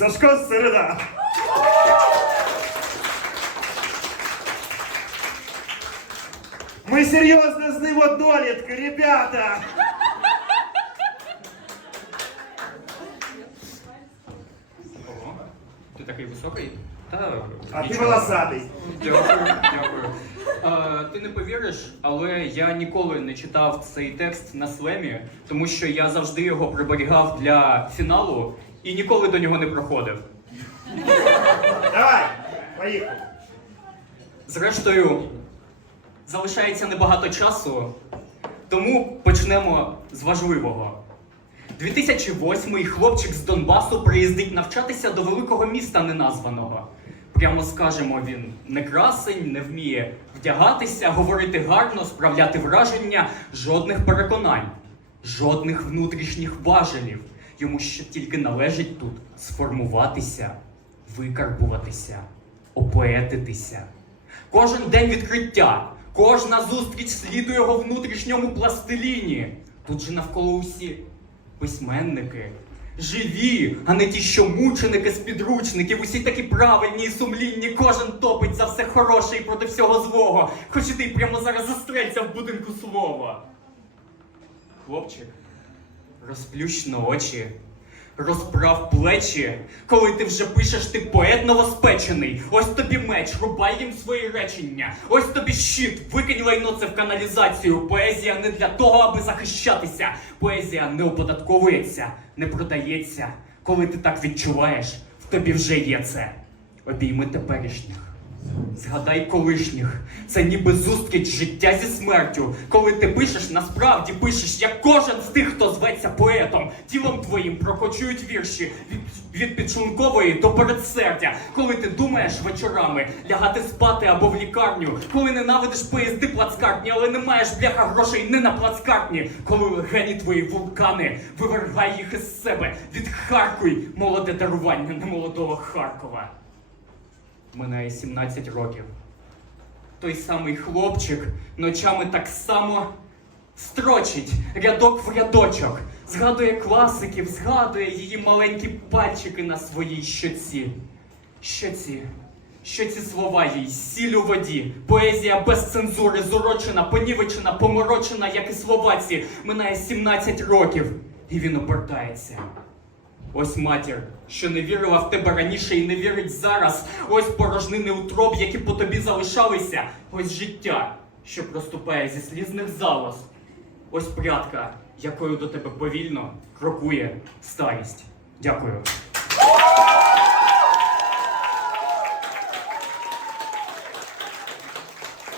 Сашко Середа. Ми серйозно з ним однолітки, ребята! Ого, ти такий високий? Та, А ти нічого. волосатий. Дякую, дякую. А, ти не повіриш, але я ніколи не читав цей текст на слемі, тому що я завжди його приберігав для фіналу і ніколи до нього не проходив. Давай, поїхали. Зрештою, залишається небагато часу, тому почнемо з важливого. 2008-й хлопчик з Донбасу приїздить навчатися до великого міста неназваного. Прямо скажемо, він не красень, не вміє вдягатися, говорити гарно, справляти враження, жодних переконань, жодних внутрішніх важелів. Йому ще тільки належить тут сформуватися, викарбуватися, опоетитися. Кожен день відкриття, кожна зустріч слідує його внутрішньому пластиліні. Тут же навколо усі письменники. Живі, а не ті, що мученики з підручників, усі такі правильні і сумлінні, кожен топить за все хороше і проти всього злого. Хоч і ти прямо зараз застрелься в будинку слова. Хлопчик, розплющ очі, розправ плечі, коли ти вже пишеш, ти поет новоспечений. Ось тобі меч, рубай їм свої речення. Ось тобі щит, викинь лайно це в каналізацію. Поезія не для того, аби захищатися. Поезія не оподатковується, не продається. Коли ти так відчуваєш, в тобі вже є це. Обійми теперішніх. Згадай колишніх, це ніби зустріч життя зі смертю. Коли ти пишеш, насправді пишеш, як кожен з тих, хто зветься поетом, тілом твоїм прокочують вірші від, від підшлункової до передсердя. Коли ти думаєш вечорами лягати спати або в лікарню, коли ненавидиш поїзди плацкартні, але не маєш бляха грошей не на плацкартні, коли легені твої вулкани, вивергай їх із себе, відхаркуй молоде дарування немолодого Харкова. Минає 17 років. Той самий хлопчик ночами так само строчить рядок в рядочок, згадує класиків, згадує її маленькі пальчики на своїй щоці. Щоці. Що ці слова їй, сіль у воді, поезія без цензури, зурочена, понівечена, поморочена, як і слова ці. Минає 17 років, і він обертається. Ось матір, що не вірила в тебе раніше і не вірить зараз. Ось порожнини утроб, які по тобі залишалися. Ось життя, що проступає зі слізних залоз. Ось прядка, якою до тебе повільно крокує старість. Дякую.